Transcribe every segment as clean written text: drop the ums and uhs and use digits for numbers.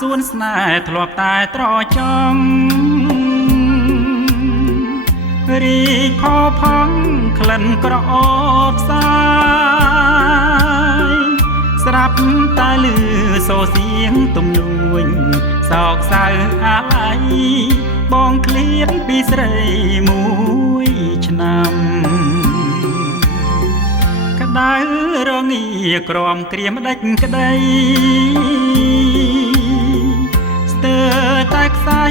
សួនស្នេហ៍ធ្លាប់តែត្រចង់រីកផោផង់ក្លិនក្រអូបសាយស្រាប់តែលឺសូរសៀងទំនួញសោកសៅអាឡ័យបងឃ្លាតពីស្រីមួយឆ្នាំក្តៅរងាក្រំក្រៀមដាច់ក្តីស្ទើរតែខ្សែ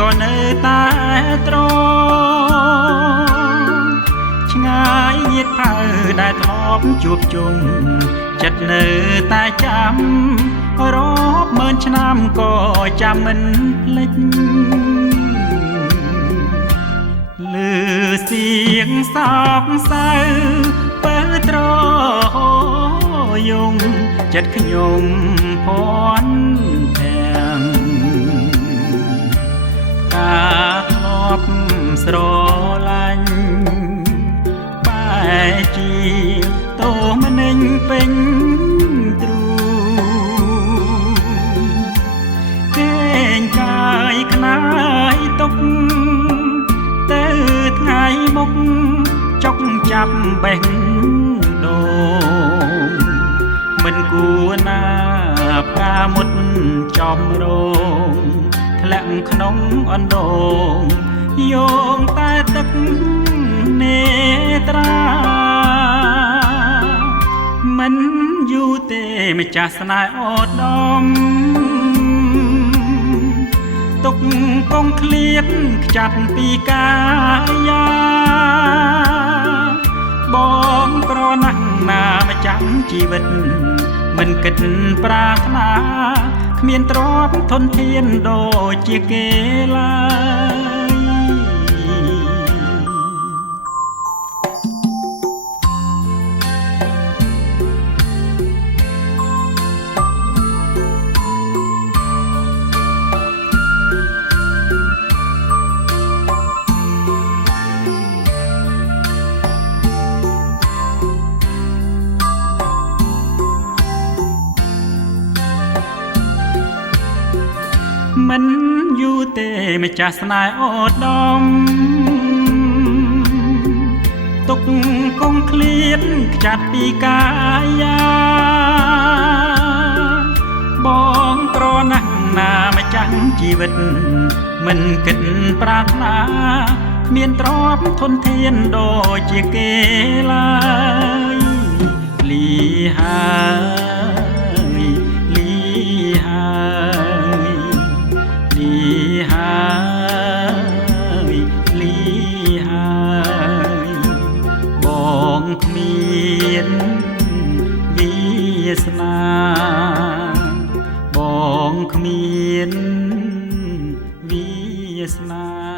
ក៏នៅតែត្រឆ្ងាយញាតផៅដែលធ្លាប់ជួបជុំចិត្តនៅតែចាំរាប់ម៉ឺនឆ្នាំក៏ចាំមិនភ្លេចលឺសៀងសោកសៅបើត្រយំចិត្តខ្ញុំភ័ន្តទាំងការធ្លាប់ស្រឡាញ់បែជាតោម្នេញពេញទ្រូកេងកាយខ្នាយទុកទៅថ្ងៃមុខចុកចាប់បេះដូងមិនគួរណាផ្កាមុតចំរងធ្លាក់ក្នុងអណ្ដូងយោងតែទឹកនេត្រាមិនយូរទេម្ចាស់ស្នេហ៍អូដំទុកកងឃ្លាតខ្ចាត់ពីកាយាបងក្រណាស់ណាម្ចាំជីវិតមិនគិតប្រាថ្នាគ្មានទ្រព្យធនធានដូចជាគេឡើយមិនយូរទេម្ចាស់ស្នេហ៍អូដំទុកកងឃ្លាតខ្ចាត់ពីកាយាបងក្រណាស់ណាម្ចាស់ជីវិតមិនគិតប្រាថ្នាគ្មានទ្រព្យធនធានដូចជាគេឡើយលីហើយលីហើយលីហើយលីហើយបងគ្មានវាសនាបងគ្មានវាសនា